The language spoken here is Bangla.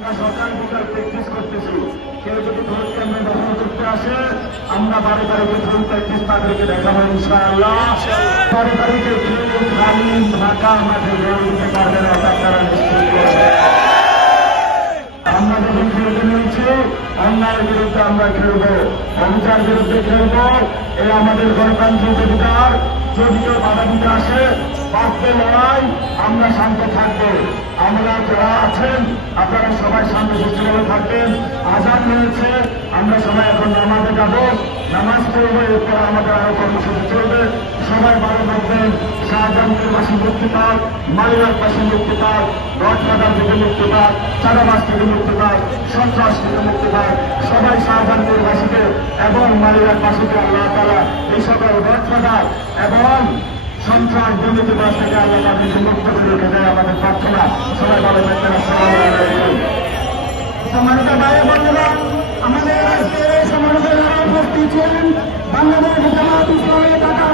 আমরা সকাল বিকাল প্র্যাকটিস করতেছি। কেউ যদি ভোট কেন্দ্রে দখল করতে আসে, আমরা 12 তারিখে ফুল প্র্যাকটিস তাদেরকে দেখাবো ইনশাআল্লাহ। 12 তারিখে কেউ খালি ঢাকা মাঠে জল দিতে পারবে না, আপনারা নিশ্চিত করবেন। আমরা যখন খেলতে নিয়েছি, অন্যায়ের বিরুদ্ধে আমরা খেলবো, অবিচার বিরুদ্ধে খেলবো। এই আমাদের গণতান্ত্রিক অধিকার। যদি কেউ বাধা দিতে আসে, বাধ্য লড়াই, আমরা শান্ত থাকবো। আমরা যারা আছেন আপনারা সবাই শান্ত সুষ্ঠুভাবে থাকবেন। আজান হয়েছে, আমরা সবাই এখন নামাজে যাব, নামাজ পড়বো। এরপর আমাদের আরো কর্মসূচি চলবে। সবাই ভালো থাকবেন। শাহজাহানপুরবাসী মুক্তি পাক, মালিবাগবাসী মুক্তি পাক, রথবাজার থেকে মুক্তি পাক, চাঁদাবাজ থেকে মুক্তি পাক, সন্ত্রাস থেকে মুক্তি পাক। সবাই শাহজাহানপুরবাসীকে এবং মালিবাগবাসীকে আল্লাহ তাআলা এই সকল রথবাজার এবং সন্ত্রাস দুর্নীতিবাজ থেকে আল্লাহ তাদেরকে মুক্ত করে রেখে দেয় আমাদের প্রার্থনা। সবাই ভালো থাকবেন। আসসালামু আলাইকুম। সম্মানিত ভাই বোনেরা, আমাদের আজকের এই সমাবেশে যারা উপস্থিত ছিলেন বাংলাদেশ জামায়াত ইসলামী ঢাকা